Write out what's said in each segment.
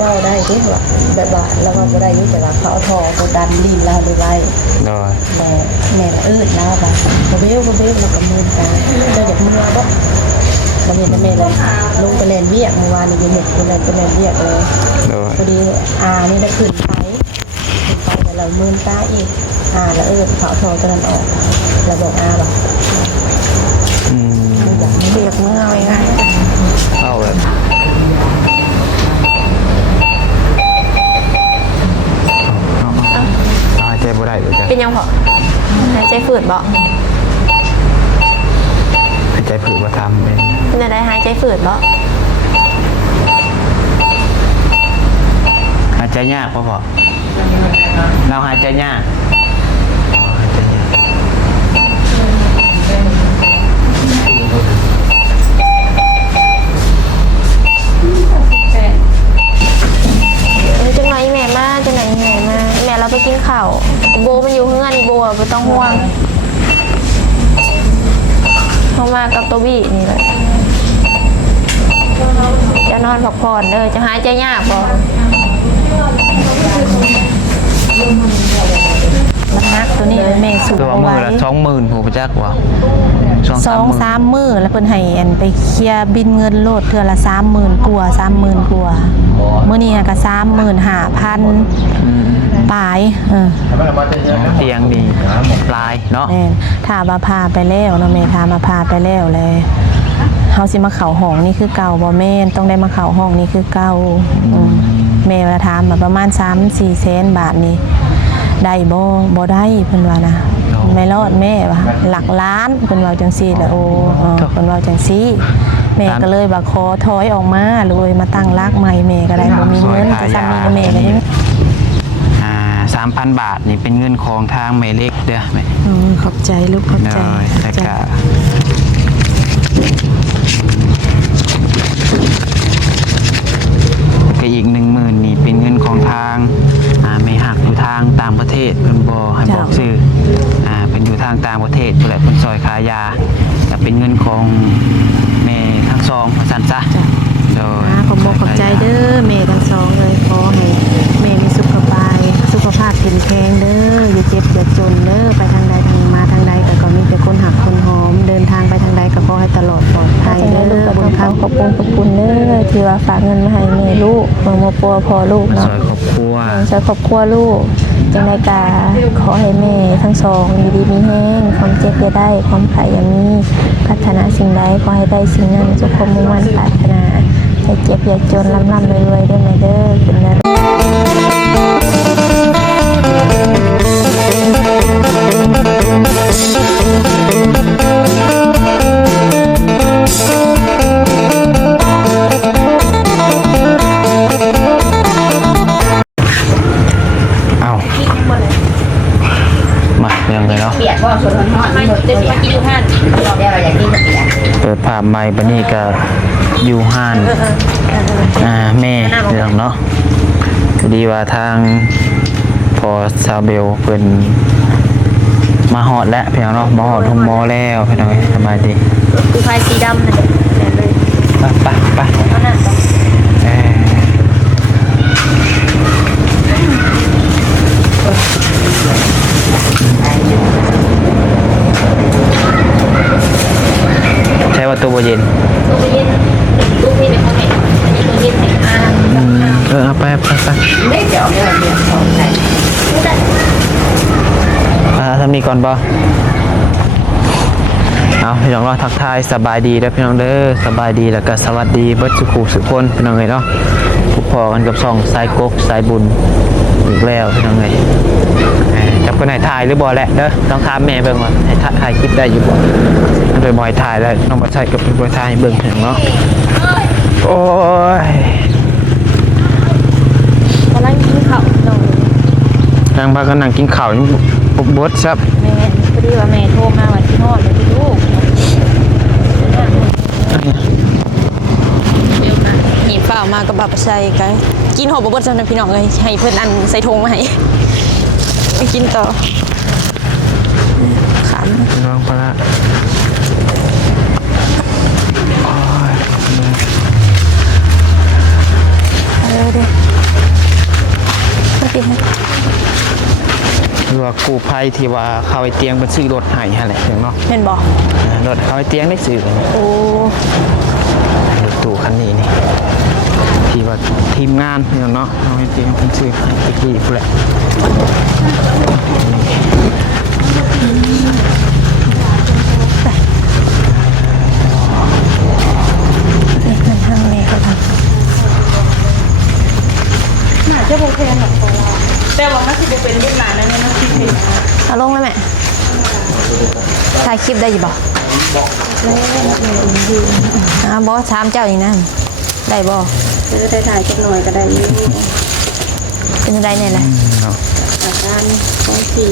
ว่าได้ที่แบบว่าแล้วว่าบ่ได้ยุ่แต่ว่าเขาทอกดดันดินเราไปไว้โดยแม่ละนะว่าบ่เบี้ยวแล้วก็มือตาได้จากมือบ่บ่เห็นแม่เลยลงไปเล่นเวียกเมื่อวานนี้เห็นคนเล่นไปเล่นเวียกเลยพอดีนี่ได้ขึ้นไปแต่เรามือตาอีกแล้วเขาทอตอนนั้นออกแล้วบอกบอกเบียกมือเอาง่ายเอาแบบหายใจบ่ได้เลยจ้ะเป็นยังพอหายใจฝืดบ่หายใจฝืดว่าทำเป็นอะไรหายใจฝืดบ่หายใจยากพอเราหายใจยากจังไหนแม่มาจังไหนแม่มาแม่เราไปกินข้าวโบมันอยู่เฮือนโบไม่ต้องห่วงเข้ามากับตัวบี้นี่เลยจะนอนพักผ่อนจะหายใจยากบ่มันนักตัวนี้แม่สูงตัวมือละ20,000หูประจักษ์วะ2-3 มื้อแล้วเพิ่นให้อันไปเคลียร์บินเงินโลดเทื่อละ30,000 กว่ามื้อนี้ก็35,000ปลายเตียงดีปลายเนาะถ้ามาพาไปแล้วเนาะแม่ถ้ามาพาไปแล้วเลยเฮาสิมาเข้าห้องนี่คือเก่าบ่แม่นต้องได้มาเข้าห้องนี่คือเก่าแม่ว่าถามมาประมาณ 3-4 แสนบาทนี่ได้บ่ได้เพิ่นว่านะไม่รอดแม่ว่าหลักล้านเพิ่นว่าจังซี่แหละเพิ่นว่าจังซี่แม่ก็เลยว่าขอถอยออกมาเลยมาตั้งรักใหม่แม่ก็ได้บ่มีเงินจะซ้ำนี้แม่ก็ยัง3,000 บาทนี่เป็นเงินของทางแม่เล็กเด้อแม่ขอบใจลูกขอบใจแล้วก็อีก10,000นี่เป็นเงินของทางไม่หักอยู่ทางต่างประเทศเพิ่นบ่ให้บอกชื่อเป็นอยู่ทางต่างประเทศเพิ่นแหละเพิ่นซอยขายยาจะเป็นเงินของแม่ทั้งสองว่าซั่นซะโดยขอบใจเด้อแม่ทั้งสองเลยขอให้แม่มีสุขภาพแข็งแรงเด้ออย่าเจ็บอย่าจนเด้อไปทางใดทางมาทางใดก็มีแต่คนหักคนหอมเดินทางไปทางใดก็ขอให้ตลอดปลอดภัยเด้อบุญคำขอบคุณเด้อที่ว่าฝากเงินมาให้แม่ลูกมาปัวพอลูกเนาะช่วยครอบครัวลูกจังไดกาขอให้แม่ทั้งสองดีมีแห้งความเจ็บอย่าได้ความไผ่อย่ามีพัฒนาสิ่งใดขอให้ได้สิ่งนั้นสุขมุ่งมั่นปรารถนาอย่าเจ็บอย่าจนร่ำรวยด้วยนะเด้อคุณนะเปิดภาพใหม่ปะนี่ก็อยู่ห้านแม่เรื่องเนาะดีว่าทางพอซาเบลเป็นมาหอดแล้วเพียงเนาะมาหอดทุ่งมอแล้วเพียงไงสบายดีคือไฟสีดำนะเลยไปใช้ว่าตัวเย็นตู้พี่เป็นคนไหนอันนี้ตู้เย็นไหนไปไม่เดี๋ยวของไหนทำนี้ก่อนป่ะเอาพี่น้องเราทักทายสบายดีแล้วพี่น้องเด้อสบายดีแล้วก็สวัสดีเบิร์ดสุขุสุขคนพี่น้องเลยเนาะพอกันกับสองสายกกสายบุญอีกแล้วพี่น้องเลยจับคนไหนถ่ายหรือบ่แหละเด้อต้องถามแม่เบิ่งว่าให้ถ่ายคลิปได้อยู่บ่โดยบ่อยถ่ายได้น้องบ่ใช่กับบ่ถ่ายเบิ่งพี่น้องเนาะโอ้ยกำลังกินข้าวนั่งพากันนั่งกินข้าวนี่ปุ๊บบดครับแม่พอดีว่าแม่โทรมาว่าที่ฮอดเลยลูกหนีบเปล่ามากับบับใส่กันกินหอบบดจังพี่น้องเลยให้เพื่อนอันใส่ทงมาให้ไปกินต่อขันลองปลา เด้เมื่อกี้ คือว่ากู้ภัยที่ว่าเข้าไปเตียงเป็นซื้อรถให้ฮะแหละอย่างเนาะ เห็นบอก รถเข้าไปเตียงได้ซื้อเลย โอ้ รถตู้คันนี้นี่ที่ว่าทีมงานอย่างเนาะเข้าไปเตียงเป็นซื้อให้ตะกี้พูดแหละ นี่มันทางเมย์ก็ทำ น่าจะโอเคหรอกของเราแต่ว่ามันสิเป็นรุ่นหลานนั่นนี่มันสิเป็น เอาลงแล้วแม่ถ่ายคลิปได้อยู่บอก แล้วนักเรียนอยู่ บอสถามเจ้าอีกนะได้บอ ซื้อได้ถ่ายจักหน่อยก็ได้นี่ เป็นยังไงเนี่ยแหละ เนาะ อาการของสี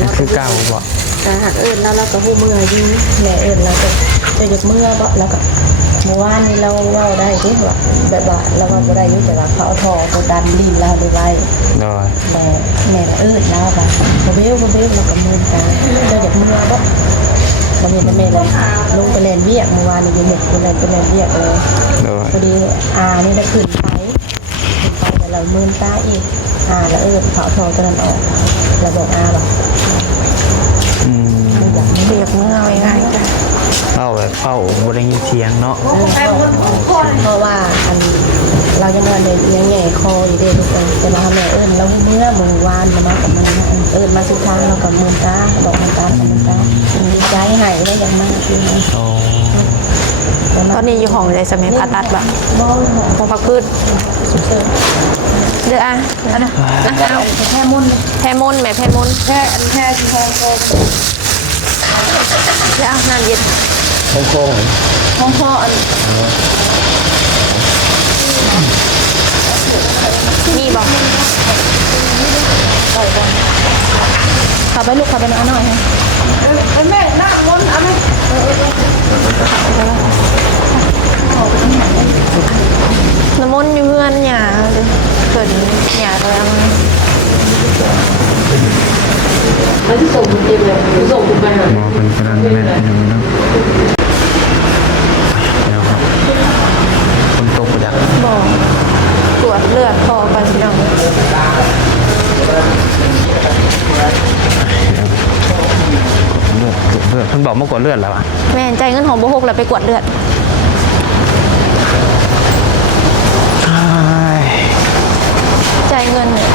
ก็คือเก่าบ่ แต่หากเอิญแล้วเราก็หูเมื่อยิ่งแม่เอิญเราจะหยุดเมื่อบ่แล้วก็เมื่อวานนี้เราเว่าได้ที่ว่าแบบว่าเราว่าบ่ได้อยุ่แต่ว่าเขาเอาทอตัวดันดินเราได้ไว้ โดย แม่เอิญแล้วค่ะบ่เบี้ยวแล้วก็มือตาเราหยุดเมื่อบ่บ่เห็นแม่เลยลงไปเล่นเวียกเมื่อวานนี้ยังเห็นคนเล่นไปเล่นเวียกเลย โดย พอดีนี่ได้ขึ้นไปแต่เรามือตาอีกแล้วเขาทอตัวนั้นออกเราบอกบอก อืม เรียกเมื่อไว้ง่ายจ้ะ เฝ้าแบบเฝ้าบริยินเสียงเนาะ เพราะว่าเรายังว่าเลยยังแง่คออยู่เด้ทุกคนแต่เราแม่เราเมื่อมือวานมากับมันมาสุดท้ายเรากับมือตาบอกมือตากับมือตาดีใจหายได้ยังมากคือ โอ้ ตอนนี้อยู่ห้องใจสมัยผ่าตัดแบบ บ้องหอม ห้องพักพืช สุดเสริม เดี๋ยวแค่มุ่น แพมุนแม่แพมุน แค่ที่ห้องโค้ง เดี๋ยวน้ำเย็น โค้ง ห้องพ่อนี่บอก ขับไปลูกขับไปหน่อยแม่นั่งวนเอาไหมน้ำมนต์อยู่เพื่อนหยาเกิดหยาตัวอะไร แล้วที่ส่งคุณเต็มเลยส่งคุณไปหา หมอเป็นกำลังแม่นอยู่เนาะแล้วครับคนตกจาก บอกตรวจเลือดพอกันสิน้อง เลือดเพิ่นบอกเมื่อก่อนเลือดแล้วอ่ะ แม่ใจเงินของบุหกแล้วไปกวดเลือดใจเงินเนี่ย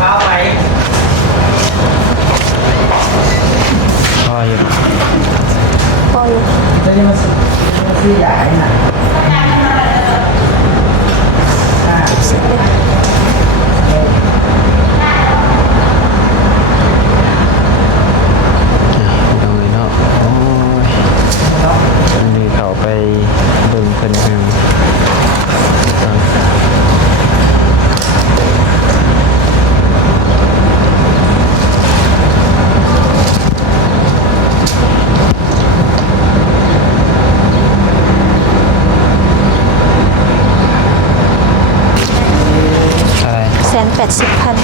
ข้าวไปพออยู่ พออยู่ จะได้มาซื้อใหญ่หน่อยดูเนาะโอ้ยอันนี้เขาไปเบิ่งเพิ่นเพิ่น180,000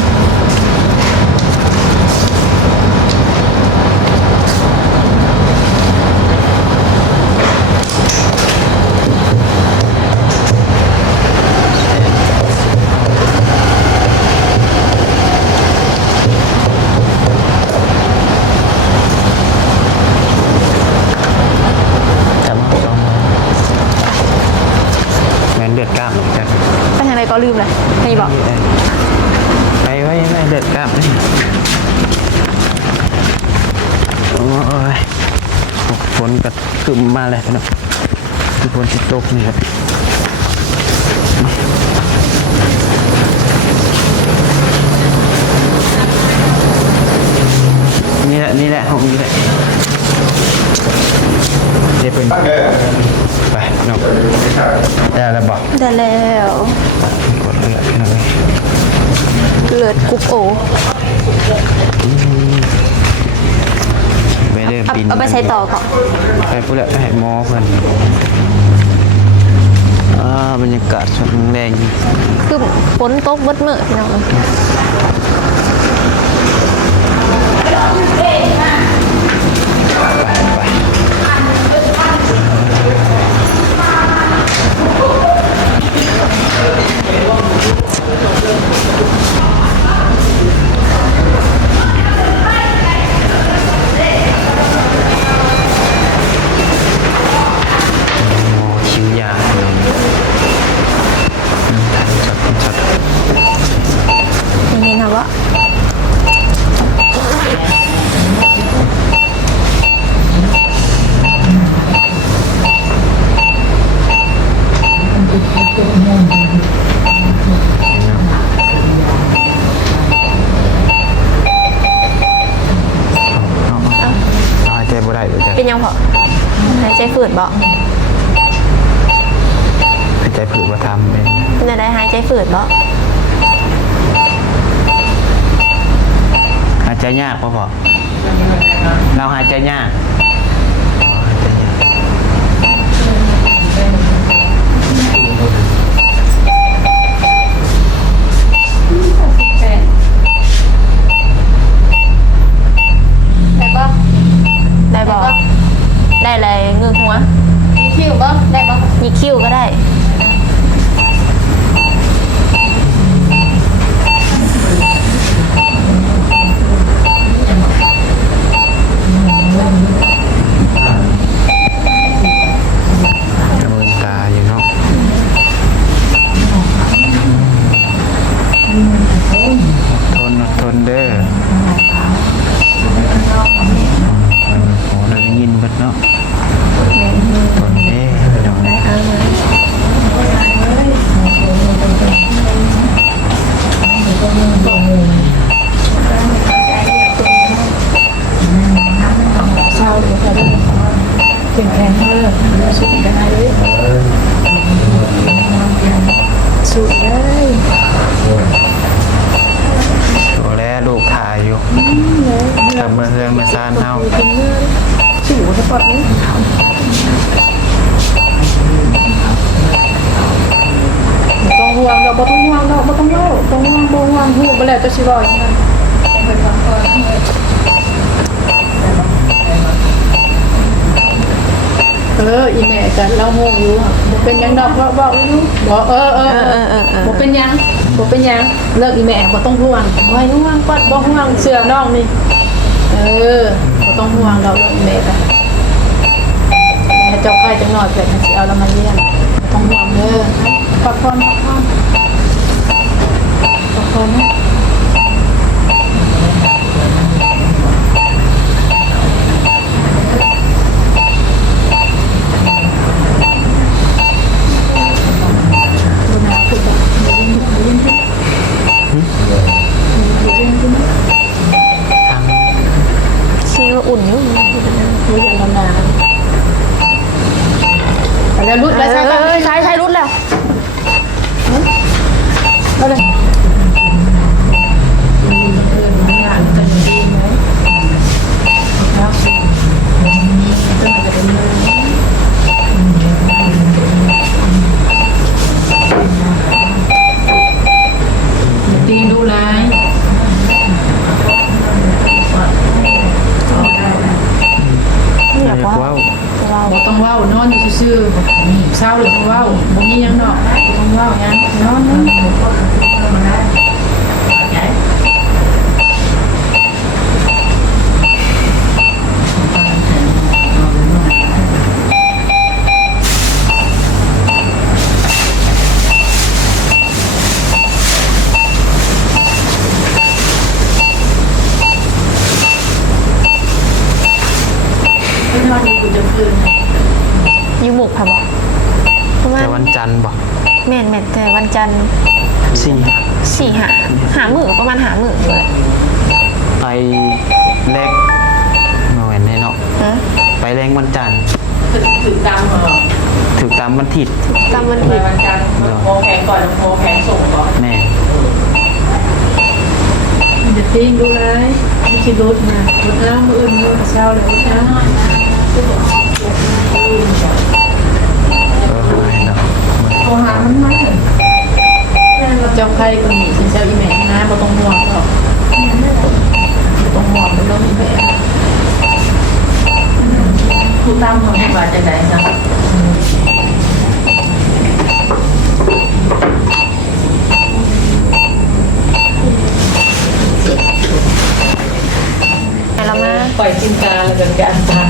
แม่นเลือดกล้ามหรือจัง ไปทางไหนก็ลืมเลยไม่บอก ไปไว้ไม่เลือดกล้ามนี่โอ้ยฝนก็คึมมาเลยนะคือฝนที่ตกนี่ครับนี่แหละห้องนี้แหละเดี๋ยวเป็นไปน้องได้แล้วบอก ได้แล้ว กดเลือดหน่อย เลือดกรุ๊ปโอ ไปเดินปีน เอาไปใช้ต่อก่อน ไปพูดแล้วให้หมอเพื่อนบรรยากาศสดแรง คือฝนตกเบิดมื้อพี่น้อง คิวยาวเลยชัด นี่นะวะ หายใจบ่ได้เลยจ้ะ เป็นยังพอหายใจฝืดบ่ หายใจผืดว่าทำเป็น เป็นอะไรหายใจฝืดบ่ หายใจยากป่ะพ่อเราหายใจยากหายใจยาก ได้ปะ ได้บ่ได้อะไรเงือกหัว มีคิวปะได้ปะ ยีคิ้วก็ได้ กระเมินตาอยู่เนาะอดทนเด้อโอ้เราได้ยินเบิดเนาะทนเด้อเดี๋ยวนะเก่งแรงมากสุดได้เลยสุดได้ โอ้แล้วลูกถ่ายอยู่ทำเมื่อเฮือนเมื่อซานเฮา สิวสปอร์ตนี่ต้องห่วงเราบ่ต้องห่วงเราบ่ต้องเล่าต้องห่วงบ่ห่วงหูบ่แล้วจะสิบ่ยังไงอีแม่กันเราโง่อยู่บ่เป็นยังดอกเว้าอยู่บ่บ่เป็นยังบ่เป็นยังเลิกอีแม่บ่ต้องห่วงไว้ห่วงก่อนบ่ห่วงเสื้อน้องนี่บ่ต้องห่วงเราเลิกอีแม่กันให้เจ้าไข่จังหน่อยเพิ่นสิเอาเรามาเลี้ยงบ่ต้องห่วงเด้อพักผ่อนนะ ชีว่าอุ่นอยู่ รู้อย่างนานๆแล้วรุดแล้วใช่ปะ ใช้รุดแล้ว เอาเลยตีดูแล อยากว่า ว้าว บ่ต้องเว้านอนอยู่ซื่อๆเศร้าเลยต้องเว้าบ่มีหยังดอกบ่ต้องเว้าหยังนอนอยู่จะคืน ยูหมุกค่ะบอกประมาณ แต่วันจันทร์บอก แม่นแต่วันจันทร์ สี่ หามือประมาณหามือเลย ไปแรกเมื่อวันนี้เนาะ ฮะ ไปแรงวันจันทร์ ถือตามเหรอ ถึงตามวันถิด ตามวัน ไป ผิด วันจันทร์โพแขงก่อนโพแขงส่งก่อน แม่ จะทิ้งดูเลยไม่คิดรถนะรถน้ำมืออื่นมือเช้าเลยรถน้ำ เนาะ โทรหามันมาเจ้าใครก็มีสิเจ้าอีแม่นะบ่ต้องห่วงหรอกบ่ต้องห่วงเล คุณตามของว่าจังได๋จ้ะเรามา ปล่อยจินตาแล้วกันกันตา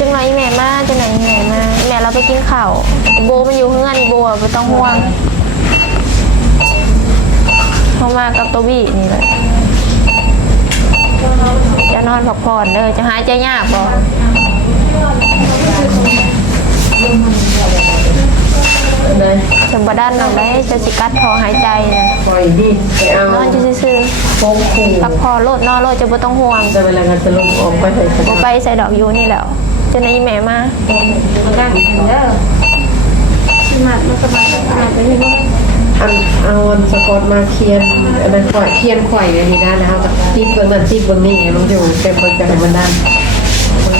จังไรแม่มาจังไหนแม่มาแม่เราไปกินข้าวโบมันอยู่เฮือนโบไม่ต้องห่วงเขามากับตัวบี้นี่เลยจะนอนพักผ่อนเด้อจะหายใจยากบ่จะบ่ด้านหนังได้จะสิกัดพอหายใจนะ ปล่อยดิไปเอา นอนซื่อ โป่งคู ๆพักผ่อนโลดนอนโลดจะบ่ต้องห่วง แต่เวลากันจะลงออกไปใส่ส บ่ไปใส่ดอกยูนี่แหล้วจะไหนแม่มา กันเด้อสิมามันก็มาไปนี่บ่เอาสกอตมาเคียนอันนั้นข่อยเคียนข่อยอันนี้ได้แล้วกับติ๊บเบิ่งนั่นติ๊บเบิ่งนี่มันอยู่เต็มเบิ่งกันมันนั่น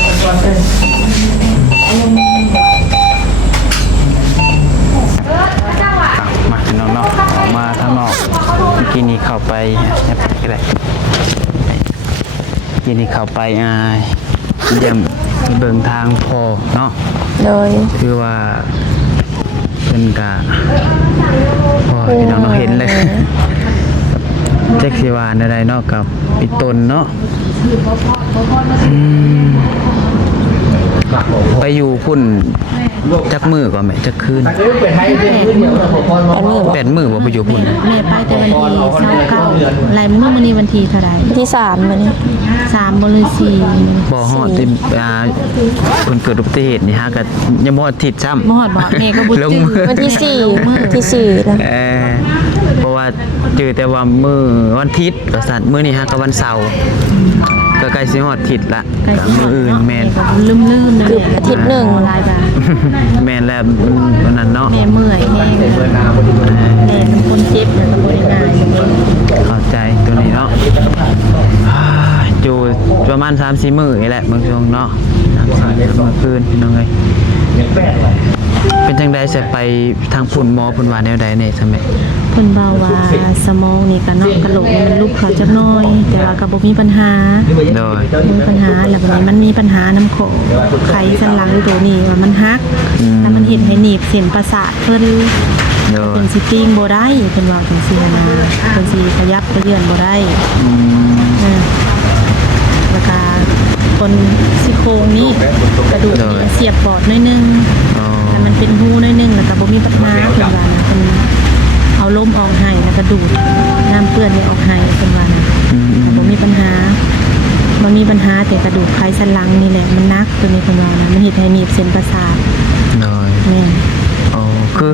สกอตมาพี่น้องเนาะออกมาทางนอกเมื่อกี้นี้เข้าไปก็ได้เมื่อกี้นี้เข้าไปเยี่ยมเบิ่งทางพ่อเนาะ โดย คือว่าเพิ่นกะพ่อพี่น้องเห็นเลยแจ็คสิว่าใดๆเนาะกับอีตนเนาะไปอยู่พุ่นจักมือก่อนไหมจักคืน8 มื้อบ่ไปอยู่พุ่น แม่ไปแต่วันที่29ลายมื้อมื้อนี้วันที่เท่าใด ที่3มื้อนี้ 3บ่หรือ4 บ่ฮอดที่เพิ่นเกิดอุบัติเหตุนี่ฮะก็ยังบ่ฮอดทิศซ้ำ บ่ฮอดบ่แม่ก็บ่ ลง จื้อ วันที่4ที่4นะ เพราะว่าจือแต่ว่ามื้อวันอาทิตย์ว่าซั่นมื้อนี้ฮะก็วันเสาร์ก็ใกล้สิฮอดทิศละ ใกล้ ก็ สิ มื้ออื่นแม่น ก็ลืมๆนะ คืออาทิตย์หนึ่ง ลายบา แม่นแล้ววันนั้นเนาะ แม่เมื่อยแห้งแม่เป็นคนเจ็บแล้วก็บ่ได้ง่าย เข้าใจตัวนี้เนาะอยู่ประมาณ 3-4 มื้อนี่แหละบางช่วงเนาะ3-4มื้อคืนพี่น้องเอ้ยเป็นจังได๋สิไปทางพุ่นหมอพุ่นว่าแนวใดแน่ซั่นแม่ เพิ่นเว้าว่าสมองนี่ก็เนาะกะโหลกนี่มันลุกเข้าจักหน่อย แต่ว่าก็บ่มีปัญหา โดย มีปัญหาแล้ววันนี้มันมีปัญหาน้ำโขไขสันหลังตัวนี้ว่ามันฮักแล้วมันเห็นให้หนีบเส้นประสาทเพิ่น โดย เป็นสิติ้งบ่ได้เป็นว่าจังซี่นะเป็นสิขยับขยื่นบ่ได้แล้วก็คนซี่โครงนี้กระดูกนี่เสียบปอดหน่อยนึง อ๋อ แต่มันเป็นหูหน่อยนึงแล้วก็บ่มีปัญหาเพิ่นว่านะเพิ่นเอาลมออกให้แล้วก็ดูดน้ำเปื้อนนี่ออกให้เพิ่นว่านะแต่บ่มีปัญหามันมีปัญหาแต่กระดูกไขสันหลังนี่แหละมันนักตัวนี้เพิ่นว่านะมันเฮ็ดให้หนีบเส้นประสาท โดย แม่น อ๋อคื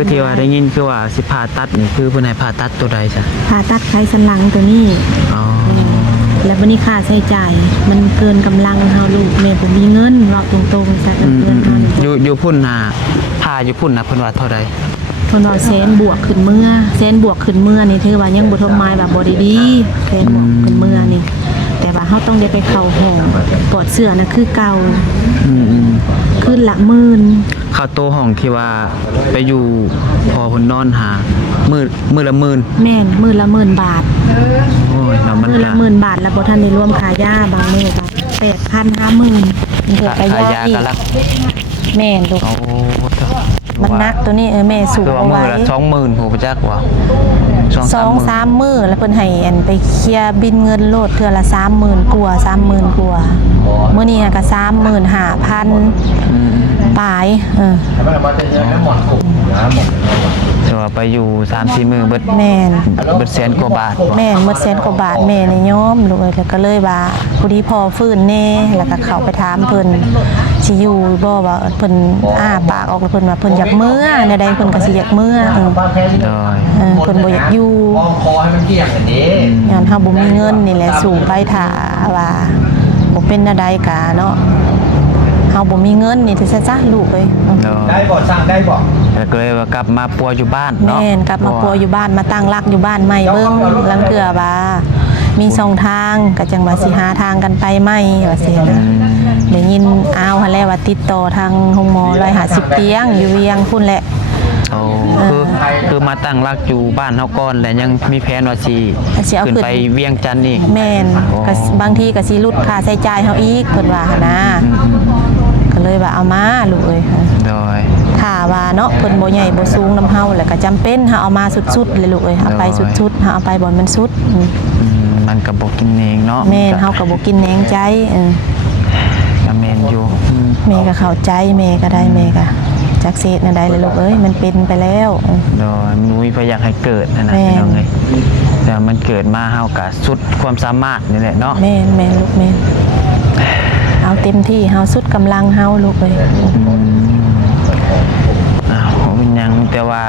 อที่ว่าได้ยินคือว่าสิผ่าตัดนี่คือเพิ่นให้ผ่าตัดตัวใดจ้ะ ผ่าตัดไขสันหลังตัวนี้ อ๋อ แล้วบัดนี้ค่าใช้จ่ายมันเกินกำลังเฮาลูกแม่บ่มีเงินเว้าตรงๆซะเกินเฮา อยู่พุ่นน่ะผ่าอยู่พุ่นน่ะเพิ่นว่าเท่าใด เพิ่นว่าแสนบวกขึ้นเมื่อแสนบวกขึ้นเมื่อนี่ถือว่ายังบ่ทมหมายว่าบ่ได้ดีแสนบวกขึ้นเมื่อนี่แต่ว่าเฮาต้องได้ไปเข้าห้องปอดเสื้อน่ะคือเก่าขึ้นละหมื่น เข้าโตห้องที่ว่าไปอยู่พอเพิ่นนอนหามื้อละหมื่น แม่นมื้อละ10,000 บาท โอ้ยแล้วมัน มื้อ ก็ ละ10,000 บาทแล้วบ่ทันได้รวมค่ายาบางมื้อก็8,000 50,000มันเกิดไป ขาย ยาย า อี ก็ ก ลัก แม่นลูก โอ้เถอะ มันนักตัวนี้แม่สูง คือว่า เอา มื้ ไว้ อละ20,000โหบ่จักว่า 2-3 มื้อแล้วเพิ่นให้อันไปเคลียร์บินเงินโลดเทื่อละ 30,000 กว่า 30,000 กว่ามื้อนี้ก็ 35,000ปลายจะว่าไปอยู่ 3-4 มื้อเบิด แม่น แสนกว่าบาท แม่นหมดแสนกว่าบาทแม่นี่ยอมลูกเอ้ยแล้วก็เลยว่าผู้ดีพอฟื้นแน่แล้วก็เข้าไปถามเพิ่นสิอยู่บ่ว่าเพิ่นปากออกแล้วเพิ่นว่าเพิ่นอยากเมื่อในใดเพิ่นก็สิอยากเมื่อโดย เพิ่นบ่อยากอยู่ คอให้มันเกี่ยงอันนี้ ย้อนเฮาบ่มีเงินนี่แหละสูงไปถ้าว่าบ่เป็นใดกะเนาะเฮาบ่มีเงินนี่ถือซะลูกเอ้ย โดย ได้บอกสร้างได้บอก แล้วก็เลยว่ากลับมาปัวอยู่บ้านเนาะ แม่นกลับมาปัวอยู่บ้านมาตั้งรักอยู่บ้านใหม่เบิ่งลังเทื่อว่ามีช่องทางก็จังว่าสิหาทางกันไปใหม่ว่าซี่นะได้ยินอ้าวหั่นแหละว่าติดต่อทางโรงหมอ150เตียงอยู่เวียงพุ่นแหละ โอ้คือมาตั้งรักอยู่บ้านเฮาก่อนแล้วยังมีแผนว่าสิขึ้นไปเวียงจันทน์อีก แม่นก็บางทีก็สิลดค่าใช้จ่ายเฮาอีกเพิ่นว่าหั่นนะก็เลยว่าเอามาลูกเอ้ย โดย ถ้าว่าเนาะเพิ่นบ่ใหญ่บ่สูงนำเฮาแล้วก็จำเป็นเฮาเอามาสุดๆเลยลูกเอ้ยเอาไปสุดๆเฮาเอาไปบ่มันสุด มันก็บ่กินเองเนาะ แม่นเฮาก็บ่กินแหนงใจก็แม่นอยู่ แม่ก็เข้าใจแม่ก็ได้แม่ก็จักเศษนั่นได้เลยลูกเอ้ยมันเป็นไปแล้ว โดยมันมีพยายามให้เกิดนะพี่น้องเอ้ยแต่มันเกิดมาเฮาก็สุดความสามารถนี่แหละเนาะ แม่นลูกแม่นเอาเต็มที่เฮาสุดกำลังเฮาลูกเอ้ย มันยังแต่ว่า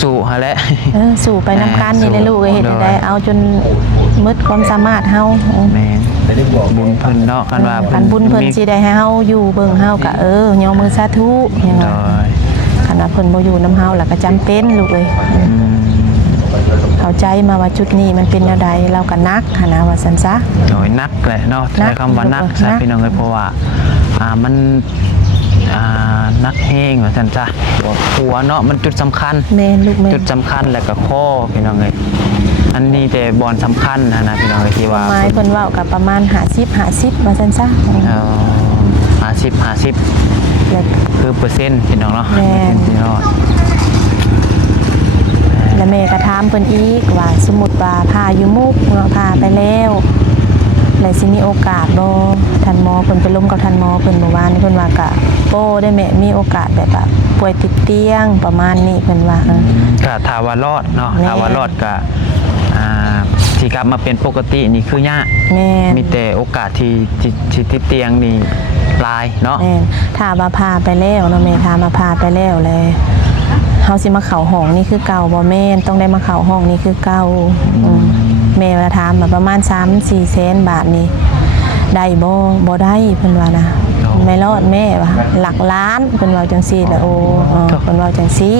สู้ๆฮะแหละ สู่ไปน้ำกันนี่แหละลูกเอ้ยเฮ็ดได้เอาจนหมดความสามารถเฮา แม่บุญเพิ่นเนาะกันว่า คันบุญเพิ่นสิได้ให้เฮาอยู่เบิ่งเฮาก็ยอมมือสาธุหยังว่าคันว่าเพิ่นบ่อยู่นำเฮาแล้วก็จำเป็นลูกเอ้ยเข้าใจมาว่าจุดนี้มันเป็นแนวใดเราก็นักหั่นนะว่าซั่นซะ โอ้ยนักแหละเนาะใช้คำว่านักซะพี่น้องเอ้ยเพราะว่ามันนักแห้งว่าซั่นซะหัวเนาะมันจุดสำคัญ แม่นลูกแม่น จุดสำคัญแล้วก็ข้อพี่น้องเอ้ยอันนี้แต่บอลสำคัญนะพี่น้องเอ้ยที่ว่า ไม้เพิ่นเว้าก็ประมาณ50ว่าซั่นซะ 50 แล้ว คือเปอร์เซ็นต์พี่น้องเนาะ แม่น พี่น้อง แล้วแม่ก็ถามเพิ่นอีกว่าสมมุติว่าพาอยู่มุกเนาะพาไปแล้วแล้วสิมีโอกาสบ่ท่านหมอเพิ่นไปล้มกับท่านหมอเพิ่นเมื่อวานนี้เพิ่นว่าก็บ่ได้แม่มีโอกาสแบบว่าป่วยติดเตียงประมาณนี้เพิ่นว่า ก็ถ้าว่ารอดเนาะ แม่ ถ้าว่ารอดก็ที่กลับมาเป็นปกตินี่คือยาก แม่น มีแต่โอกาสที่ติดเตียงนี่ลายเนาะ แม่นถ้าว่าพาไปแล้วเนาะแม่ถ้ามาพาไปแล้วแลเฮาสิมาเข้าห้องนี่คือเก่าบ่แม่นต้องได้มาเข้าห้องนี่คือเก่าแม่ว่าถามมาประมาณ 3-4 แสนบาทนี่ได้บ่ได้เพิ่นว่านะไม่รอดแม่ว่าหลักล้านเพิ่นว่าจังซี่แหละเพิ่นว่าจังซี่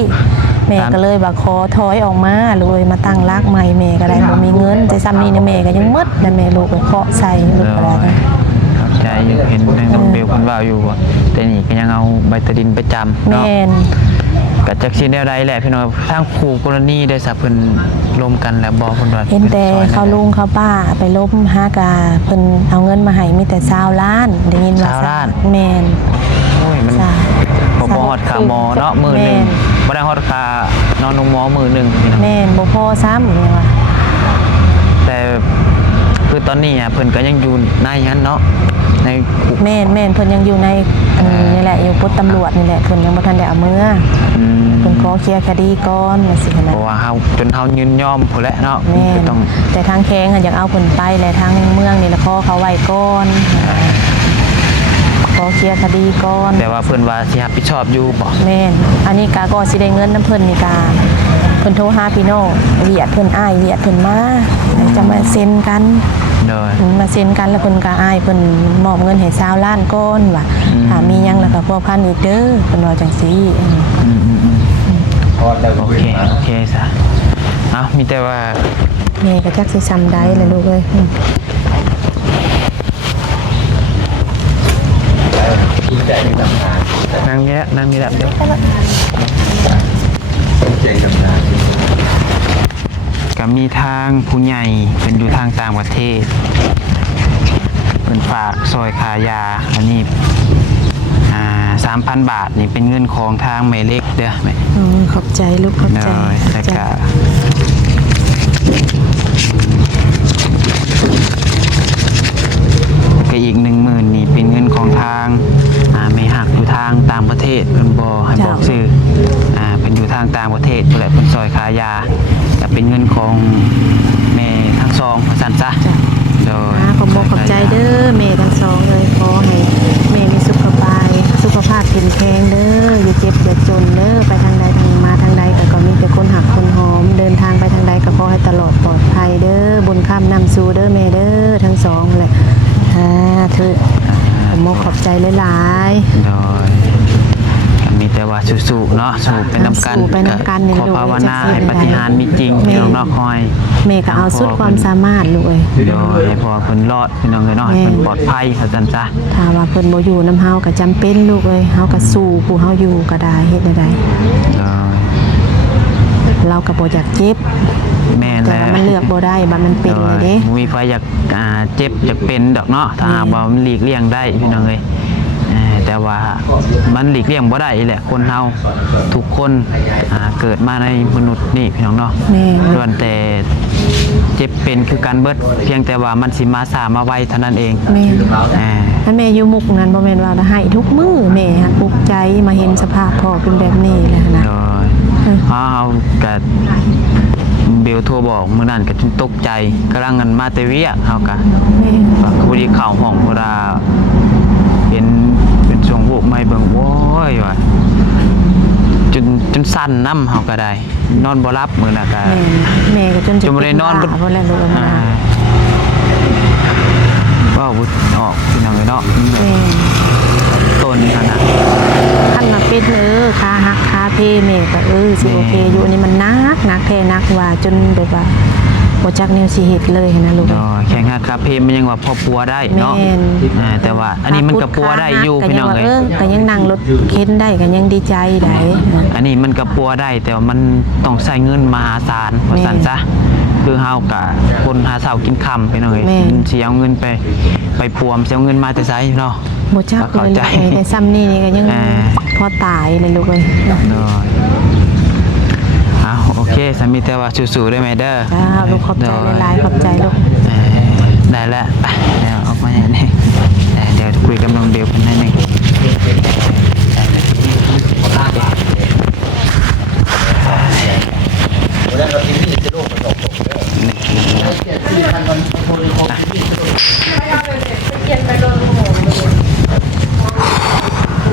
แม่ก็เลยว่าขอถอยออกมาเลยมาตั้งรักใหม่แม่ก็ได้บ่มีเงินแต่ซ้ำนี้เนี่ยแม่ก็ยังหมดแล้วแม่ลูกก็เคาะใส่ลูกก็ได้ เข้าใจอยู่เห็นในน้องเบลคนว่าอยู่บ่แต่นี่ก็ยังเอาใบตะดินไปจำเนาะ แม่น ก็จักสิแนวใดแหละพี่น้องทางคู่กรณีได้ซะเพิ่นรวมกันแล้วบ่เพิ่นว่า เห็นแต่เขาลุงเขาป้าไปล้มหากาเพิ่นเอาเงินมาให้มีแต่20 ล้านได้ยินว่าแม่น โอ้ยมัน จ้ะ บ่ฮอดค่าหมอเนาะมื้อนึงบ่ได้ฮอดค่านอนโรงหมอมื้อนึงพี่น้อง แม่นบ่พอซ้ำเนี่ยว่า แต่คือตอนนี้เพิ่นก็ยังอยู่ในนั้นเนาะในคุก แม่นเพิ่นยังอยู่ในนี่แหละอยู่พลตำรวจนี่แหละเพิ่นยังบ่ทันได้เอามือเพิ่นขอเคลียร์คดีก่อนว่าสิ เพ นะ ราะว่าเฮาจนเฮายืนยอมพุ่นแหละเนาะ แม่ ก็ น ต้อง แต่ทางแข้งอยากเอาเพิ่นไปและทางเมืองนี่ละขอเขาไว้ก่อนขอเคลียร์คดีก่อน แต่ว่าเพิ่นว่าสิรับผิดชอบอยู่บ่ แม่นอันนี้กาก็สิได้เงินน้ำเพิ่นนี่กาเพิ่นโทรหาพี่น้องเวียดเพิ่นอ้ายเวียดเพิ่นมาจะมาเซ็นกัน โดย มาเซ็นกันแล้วเพิ่นก็อ้ายเพิ่นมอบเงินให้20 ล้านก้อนว่ะถ้ามีหยังแล้วก็พวกพันอีกเด้อเพิ่นว่าจังซี่ พอจะ โอ คุย เค มา โอเคซะเอามีแต่ว่า แม่ก็จักสิซ้ำใดล่ะลูกเอ้ย ดีใจที่ทำงาน นั่งนี้นั่งนี่แหละเดี๋ยว เก่งทำงาน ก็มีทางผู้ใหญ่เป็นอยู่ทางต่างประเทศเป็นฝากซอยขายาอันนี้3,000 บาทนี่เป็นเงินของทางแม่เล็กเด้อแม่ ขอบใจลูกขอบ เด้ ใจ อแล้วก็อีก 10,000นี่เป็นเงินของทางแม่หักอยู่ทางต่างประเทศเพิ่นบ่ให้บอกชื่อเป็นอยู่ทางต่างประเทศนั่นแหละเพิ่นซอยขายาจะเป็นเงินของแม่ทั้งสองว่าซั่นซะโดย ขอบขอบใจเด้อแม่ทั้งสองเลยขอให้แม่มีสุขภาพแข็งแรงเด้ออย่าเจ็บอย่าจนเด้อไปทางใดทางมาทางใดก็มีแต่คนหักคนหอมเดินทางไปทางใดก็ขอให้ตลอดปลอดภัยเด้อบุญค้ำนำสู่เด้อแม่เด้อทั้งสองแหละเธอขอบใจหลายๆ โดยก็มีแต่ว่าสู้ๆเนาะสู้ไปนำกัน สู้ไปนำกันนี่ ขอภาวนาให้ปาฏิหาริย์มีจริงพี่น้องเนาะคอย แม่ก็เอาสุดความสามารถลูกเอ้ย โดยให้พ่อเพิ่นรอดพี่น้องเอ้ยเนาะให้เพิ่นปลอดภัยว่าซั่นซะ ถ้าว่าเพิ่นบ่อยู่นำเฮาก็จำเป็นลูกเอ้ยเฮาก็สู้ผู้เฮาอยู่ก็ได้เฮ็ดได้ โดย เราก็บ่อยากเจ็บ แม่น แต่ แล้ว ว่ามันเลือกบ่ได้บัดมันเป็นเลยเด้ มีไฟอยากเจ็บอยากเป็นดอกเนาะถ้าหากว่ามันหลีกเลี่ยงได้พี่น้องเอ้ยแต่ว่ามันหลีกเลี่ยงบ่ได้แหละคนเฮาทุกคนเกิดมาในมนุษย์นี่พี่น้องเนาะ แม่น ส่วนแต่เจ็บเป็นคือการเบิดเพียงแต่ว่ามันสิมาสามาไวเท่านั้นเอง แม่น อ่า ถ้าแม่อยู่มุกนั้นบ่แม่นว่าให้ทุกมื้อแม่ปลุกใจมาเห็นสภาพพ่อเป็นแบบนี้แหละนะ โดยเฮาก็เบลโทรบอกมื้อนั้นก็จนตกใจกำลังกันมาแต่เวียเฮาก็ แม่น พอดีเข้าห้องพอดาเห็นเป็นช่วงวูบไม่เบิ่งโว้ยว่ะจนสั่นน้ำเฮาก็ได้ นอนบ่หลับมื้อน่ะก็ แม่ก็จน จนบ่ได้นอน บ่แล้วลูก ว้าวออกพี่น้องเนาะ แม่ ต้นขนาด คันมาเป็นขาหักขาเพแม่ก็สิโอเคอยู่นี่มันนักแท้นักว่าจนแบบว่าบ่จักแนวสิเฮ็ดเลยนะลูก แข่งหักคาเพมันยังว่าพอปัวได้เนาะ แม่น แต่ว่าอันนี้มันก็ปัวได้อยู่พี่น้องเอ้ย ก็ยังนั่งรถเข็นได้ก็ยังดีใจได้ อันนี้มันก็ปัวได้แต่ว่ามันต้องใช้เงินมหาศาลว่าซั่นซะคือเฮาก็คนหาเช้ากินค่ำพี่น้องเอ้ยสิเอาเงินไปปัวสิเอาเงินมาแต่ไสเนาะ บ่จักเลยแต่ซ้ำนี่ก็ยังพอตายเลยลูกเอ้ย โอเคสามีแต่ว่าสู้ๆได้ไหมเด้อ ลูกขอบใจหลายๆขอบใจลูก ได้แล้วไปเดี๋ยวออกมาให้นี่เดี๋ยวคุยกับน้องเบลกันนิดนึง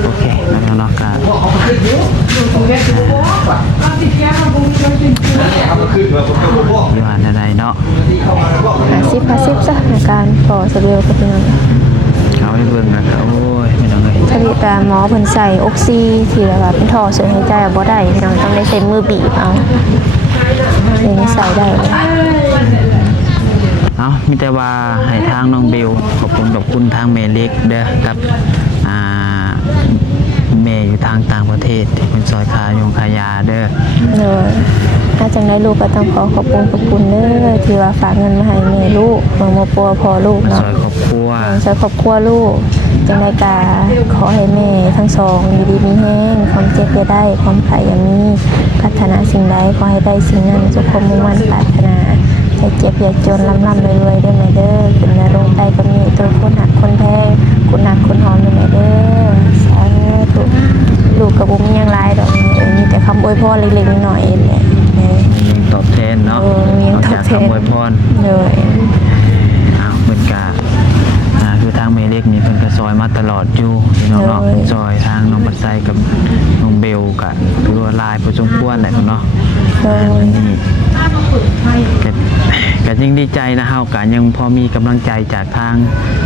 โอเคแล้วเนาะกันอยู่อ่านอะไรเนาะ 50 ซะในการพอสะเบลกับพี่น้อง เขาให้เบิ่งนะโอ้ยไม่ต้องเลย ทวีตาหมอเพิ่นใส่ออกซิที่แบบว่าเป็นท่อช่วยหายใจบ่ได้พี่น้องต้องได้ใช้มือบีบเอาถึงใส่ได้เลย เอามีแต่ว่าให้ทางน้องเบลขอบคุณทางเมเล็กเด้อครับเมย์อยู่ทางต่างประเทศที่เป็นซอยคายงคายาเด้อ เลยถ้าจังได้ลูกก็ต้องขอบคุณเด้อที่ว่าฝากเงินมาให้แม่ลูกมาปัวพอลูกเนาะ ซอยครอบครัว ช่วยครอบครัวลูกจังได้กาขอให้แม่ทั้งสองอยู่ดีมีแห้งความเจ็บอย่าได้ความไผ่อย่ามีพัฒนาสิ่งใดขอให้ได้สิ่งนั้นสุขความมุ่งมั่นปรารถนาจะเจ็บอย่าจนร่ำรวยได้ไหมเด้อขึ้นมาลงใต้ก็มีตัวคนหักคนแพงคนหนักคนหอมได้ไหมเด้อสาธุลูกกับบุ้มยังร้ายดอกมีแต่คำอวยพรเล็กๆน้อยๆแหละ มีตอบแทนเนาะ มีตอบแทน จากคำอวยพร เลย เหมือนกับคือทางเมเล็กนี่เพิ่นก็ซอยมาตลอดอยู่พี่น้องเนาะซอยทางน้องปัดไซกับน้องเบลกับคือว่าลายพอสมควรแหละเนาะ นี่ก็ยิ่งดีใจนะเฮาก็ยังพอมีกำลังใจจากทาง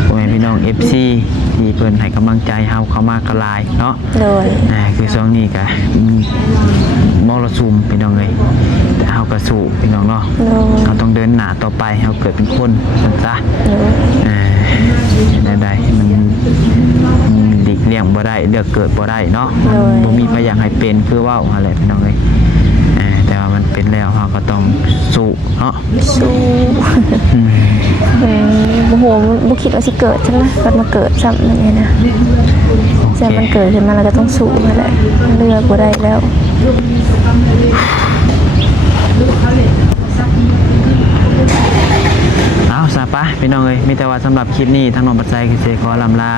พ่อแม่พี่น้อง FC ที่เพิ่นให้กำลังใจเฮาเข้ามากระลายเนาะ เลย คือช่วงนี้ก็มรสุมพี่น้องเอ้ยแต่เฮาก็สู้พี่น้องเนาะเราต้องเดินหน้าต่อไปเฮาเกิดเป็นคนซั่นซะได้มันหลีกเลี่ยงบ่ได้เลือกเกิดบ่ได้เนาะบ่มีพยายามให้เป็นคือเว้าอะไรพี่น้องเอ้ยแต่ว่ามันเป็นแล้วเราก็ต้องสู้เนาะ สู้โอ้โหบุคิดว่าสิเกิดใช่ไหมก็มาเกิดซ้ำอย่างเงี้ยนะแต่มันเกิดขึ้นมาเราก็ต้องสู้มาแหละเลือกบ่ได้แล้ว เอาซะปะพี่น้องเอ้ยมีแต่ว่าสำหรับคลิปนี้ทางน้องปัจจัยคือเสขอลำลา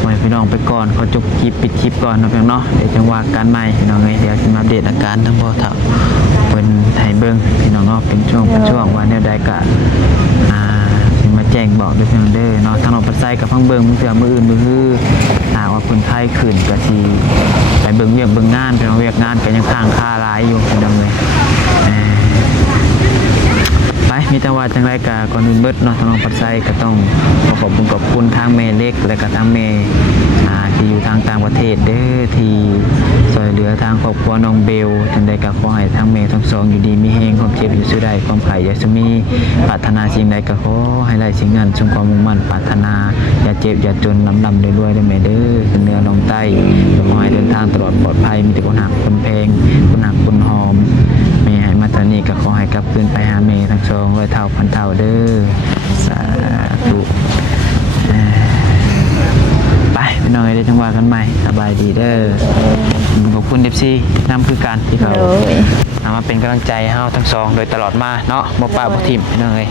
ไว้พี่น้องไปก่อนขอจบคลิปปิดคลิปก่อนนะเพียงเนาะเดี๋ยวจังว่ากันใหม่พี่น้องเอ้ยเดี๋ยวจะมาอัปเดตอาการทั้งพ่อเฒ่าเป็นไทยเบิ้งพี่น้องเนาะเป็นช่วงว่าแนวใดก็สิมาแจ้งบอกด้วยพี่น้องเด้อเนาะทางน้องปัจจัยกับพังเบิ้งมือเสือมืออื่นมือคือว่าคนไทยขึ้นก็สิไปเบิ้งเวียกเบิ้งงานพี่น้องเวียกงานก็ยังค้างคาหลายอยู่พี่น้องเอ้ยไปมีแต่ว่าจังไรกะก่อนอื่นเบิดเนาะทางน้องปัดไซก็ต้องขอบคุณทางเมเล็กและก็ทางเมที่อยู่ทางต่างประเทศเด้อที่ช่วยเหลือทางครอบครัวน้องเบลจังใดก็ขอให้ทางเมทั้งสองอยู่ดีมีแฮงความเจ็บอยู่สู้ได้ความไข่อย่าสมีปรารถนาสิ่งใดก็ขอให้ได้สิ่งนั้นสมความมุ่งมั่นปรารถนาอย่าเจ็บอย่าจนลำรวยๆได้ไหมเด้อเป็นเนื้อลงใต้ขอให้เดินทางตลอดปลอดภัยมีแต่คนหักคนแพงคนหักคนหอมให้ อให้กลับคืนไปหาเมย์ทั้งสองร้อยเท่าพันเท่าเด้อสาธุไปพี่น้องได้จังหวะกันใหม่สบายดีเด้อขอบคุณเดฟซี่นำคือการที่เขาเอามาเป็นกำลังใจให้เราทั้งสองโดยตลอดมาเนาะบ่ป้าบ่ทิ่มพี่น้องเอ้ย